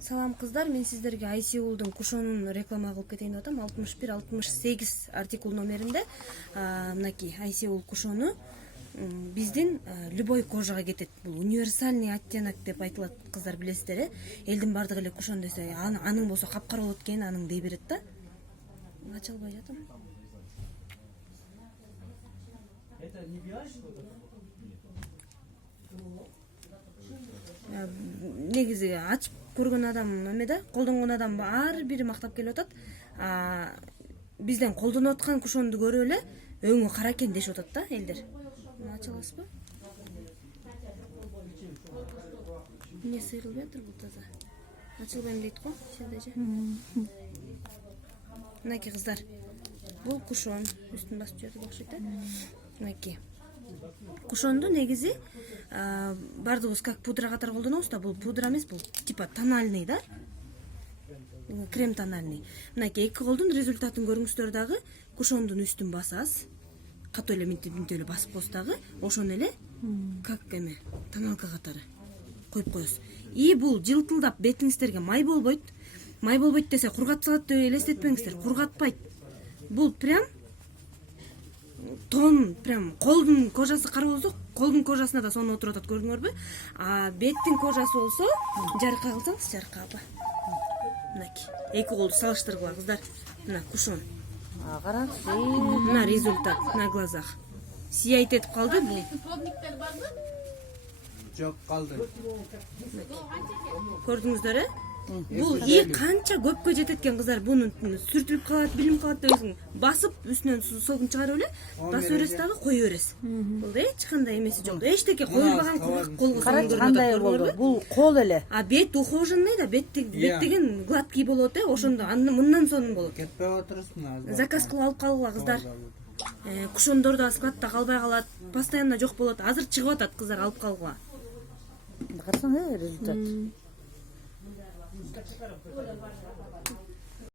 Салам кыздар, мен сиздерге Айсеулдун кушонун реклама кылып кетейин деп атам. 61-68 артикул номеринде мынакей Айсеул кушону биздин любой кожага кетет. Бул универсальный оттенок деп айтылат, кыздар билесиздер, э? Элдин бардыгы эле кушон десе, анын болсо капкара болот экен, анын дей берет да. Ача албай жатам. Это не вяжь что-то? Негизи ачып көргөн адам эмеде, колдонгон адам ар бири мактап келип атат. Бизден колдонуп аткан кушонду көрүп эле өңү кара экен дешип атат да элдер. Ача аласызбы? Эмне сыйрылбай атыр бул таза. Ачылбайм дейт го, сиздерже. Мынакей кыздар. Бул кушон үстүн басып жатып окшойт, э? Мынакей. Кушонду негизи бардыгыбыз как пудра катары колдонобуз да, бул пудра эмес, бул типа тональный да. Крем тональный. Мынакей эки колдун результатын көрүңүздөр дагы, кушондун үстүн басасыз. Катуу эле минтип эле басып коесуз дагы, ошону эле как эме, тоналка катары коюп коесуз. И бул жылтылдап бетиңиздерге май болбойт. Май болбойт десе кургатып салат деп элестетпеңиздер, кургатпайт. Бул прям тон, прям колдун кожасы кара болсо, колдун кожасына да сону отуруп атат, көрдүңөрбү? Беттин кожасы болсо, жарыкка кылсаңыз, жарыкка апа. Мынакей, эки колду салыштыргыла кыздар. Мына кушон. Караңызчы. Мына результат на глазах. Сияйт этип калды бул. Пробниктер барбы? Жок, калды. Көрдүңүздөр, э? Бул и канча көпкө жетет экен кыздар, буну сүртүлүп калат, билинип калат дебесиң. Басып үстүнөн согун чыгарып эле, басып бересиз дагы кое бересиз. Бул эч кандай эмеси жок. Эчтеке коюлбаган колго Карачы кандай болду? Бул кол эле. Бет ухоженный да, бет деген гладкий болот, э? Ошондо мындан сонун болот. Кетпей отурсуңар. Заказ кылып алып калгыла кыздар. Кушондор да складта калбай калат, постоянно жок болот. Азыр чыгып атат кыздар, алып калгыла. Карасаң, результат.